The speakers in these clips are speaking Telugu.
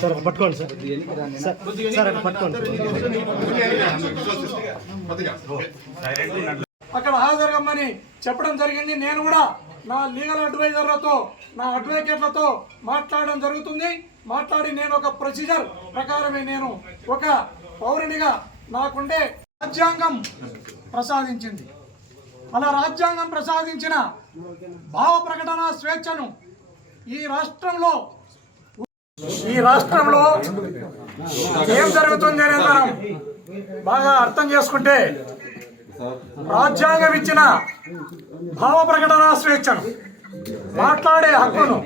సార్ పట్టుకోండి సార్ సార్ పట్టుకోండి. అక్కడ హాజరుగమ్మని చెప్పడం జరిగింది. నేను కూడా నా లీగల్ అడ్వైజర్లతో, నా అడ్వకేట్లతో మాట్లాడడం జరుగుతుంది. మాట్లాడి నేను ఒక ప్రొసీజర్ ప్రకారమే నేను ఒక పౌరునిగా నాకుండే రాజ్యాంగం ప్రసాదించింది. అలా రాజ్యాంగం ప్రసాదించిన భావ ప్రకటన స్వేచ్ఛను ఈ రాష్ట్రంలో ఏం జరుగుతుంది అనేది మనం బాగా అర్థం చేసుకుంటే, రాజ్యాంగం ఇచ్చిన భావ ప్రకటన స్వేచ్ఛను, మాట్లాడే హక్కును,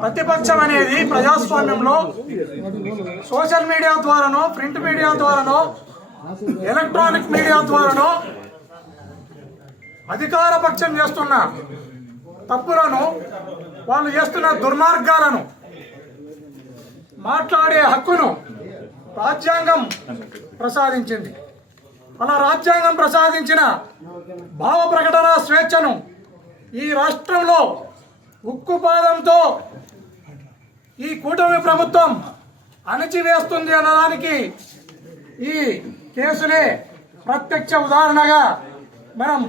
ప్రతిపక్షం అనేది ప్రజాస్వామ్యంలో సోషల్ మీడియా ద్వారానో, ప్రింట్ మీడియా ద్వారానో, ఎలక్ట్రానిక్ మీడియా ద్వారానో అధికార పక్షం చేస్తున్న తప్పులను, వాళ్ళు చేస్తున్న దుర్మార్గాలను మాట్లాడే హక్కును రాజ్యాంగం ప్రసాదించింది. అలా రాజ్యాంగం ప్రసాదించిన భావ ప్రకటన స్వేచ్ఛను ఈ రాష్ట్రంలో ఉక్కుపాదంతో ఈ కూటమి ప్రభుత్వం అణచివేస్తుంది అన్నదానికి ఈ కేసులే ప్రత్యక్ష ఉదాహరణగా మనం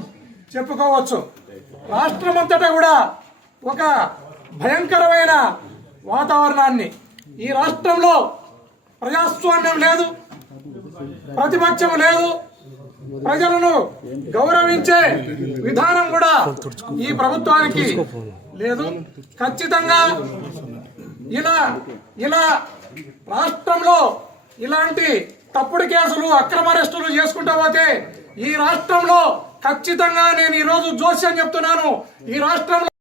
చెప్పుకోవచ్చు. రాష్ట్రమంతటా కూడా ఒక భయంకరమైన వాతావరణాన్ని, ఈ రాష్ట్రంలో ప్రజాస్వామ్యం లేదు, ప్రతిపక్షం లేదు, ప్రజలను గౌరవించే విధానం కూడా ఈ ప్రభుత్వానికి లేదు. ఖచ్చితంగా ఇలా రాష్ట్రంలో ఇలాంటి తప్పుడు కేసులు, అక్రమ అరెస్టులు చేసుకుంటూ పోతే ఈ రాష్ట్రంలో ఖచ్చితంగా నేను ఈరోజు జోస్యం చెప్తున్నాను, ఈ రాష్ట్రంలో